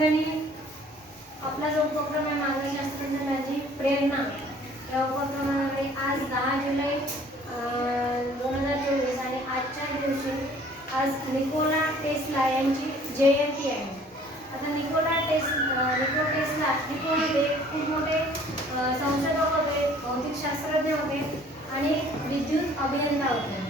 ठिकाणी आपला जो उपक्रम आहे माझा शास्त्रज्ञ माझी प्रेरणा या उपक्रमामध्ये आज दहा जुलै दोन हजार चोवीस आणि आजच्या दिवशी आज निकोला टेस्ला यांची जयंती आहे. आता निकोला टेस निको टेस्ला निको खूप मोठे संशोधक होते भौतिकशास्त्रज्ञ होते आणि विद्युत अभियंता होते.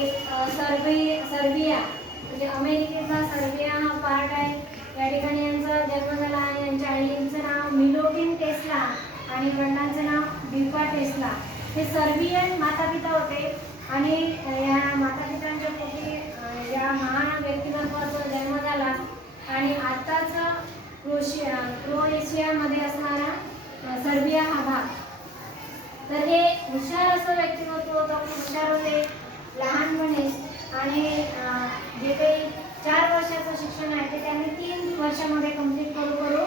एक सर्बी सर्बिया म्हणजे अमेरिकेचा सर्बिया हा पार्ट आहे. या ठिकाणी यांचा जन्म झाला आणि यांच्या आईचं नाव मिलोटिन टेस्ला आणि वडिलांचं नाव बिपा टेस्ला. हे सर्बियन मातापिता होते आणि या मातापितांच्या पोटी या महान व्यक्तिमत्वाचा जन्म झाला. आणि आत्ताच क्रोशिया क्रोएशियामध्ये असणारा सर्बिया हा भाग. तर हे हुशार असं व्यक्तिमत्व होतं हुशार होते लहानपणी आणि जे काही चार वर्षाचं शिक्षण आहे ते त्यांनी तीन वर्षामध्ये कंप्लीट करू करू.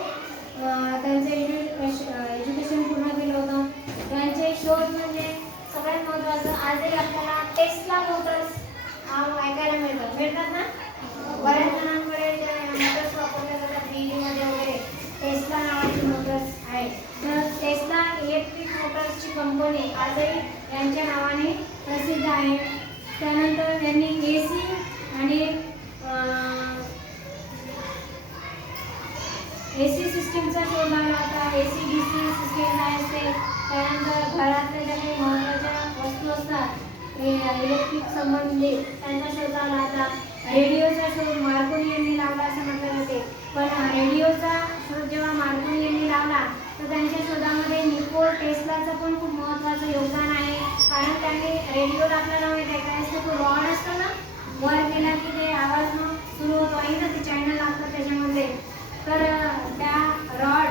अं, त्यांचं एज्युकेशन पूर्ण केलं होतं. त्यांचे शोध म्हणजे सगळ्यात महत्त्वाचं आजही आपल्याला टेस्ला मोटर्स ऐकायला मिळतात. मिळतात ना? बऱ्याच जणांकडे जे मोटर्स वापरल्या जातात बिल्डिंगमध्ये वगैरे. टेस्ला नावाची मोटर्स आहे. तर टेस्टला इलेक्ट्रिक मोटर्सची कंपनी आजही यांच्या नावाने प्रसिद्ध आहे. त्यानंतर त्यांनी ए सी आणि ए सी सिस्टीमचा शोध लागला होता. A C D C system काय असते. त्यानंतर घरातल्या ज्या काही महत्त्वाच्या वस्तू असतात इलेक्ट्रिक संबंधित त्यांचा शोध लागला होता. रेडिओचा शोध मार्कोनी यांनी लावला असं म्हटलं जाते पण रेडिओचा शोध जेव्हा मार्कोनी यांनी लावला तर त्यांच्या शोधामध्ये निकोल टेस्लाचं पण खूप महत्त्वाचं योगदान आहे. कारण त्यांनी रेडिओ आपल्याला माहिती आहे. काय असतं? तो रॉड असतो ना वर गेला की ते आवाज मग सुरू होतो आहे ना ते चॅनल लागतं त्याच्यामध्ये तर अं, त्या रॉड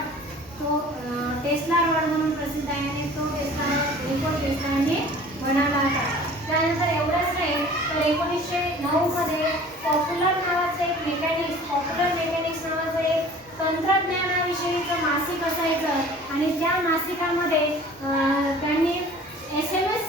तो अं, टेस्ला रॉड म्हणून प्रसिद्ध आहे आणि तो टेस्ला निकोल टेस्लाने बनवला होता त्यानंतर एवढंच नाही तर एकोणीसशे नऊमध्ये पॉप्युलर नावाचं एक मेकॅनिक्स पॉप्युलर मेकॅनिक्स नावाचं एक तंत्रज्ञानाविषयीचं मासिक असायचं. आणि त्या मासिकामध्ये अं, त्यांनी एस एम एस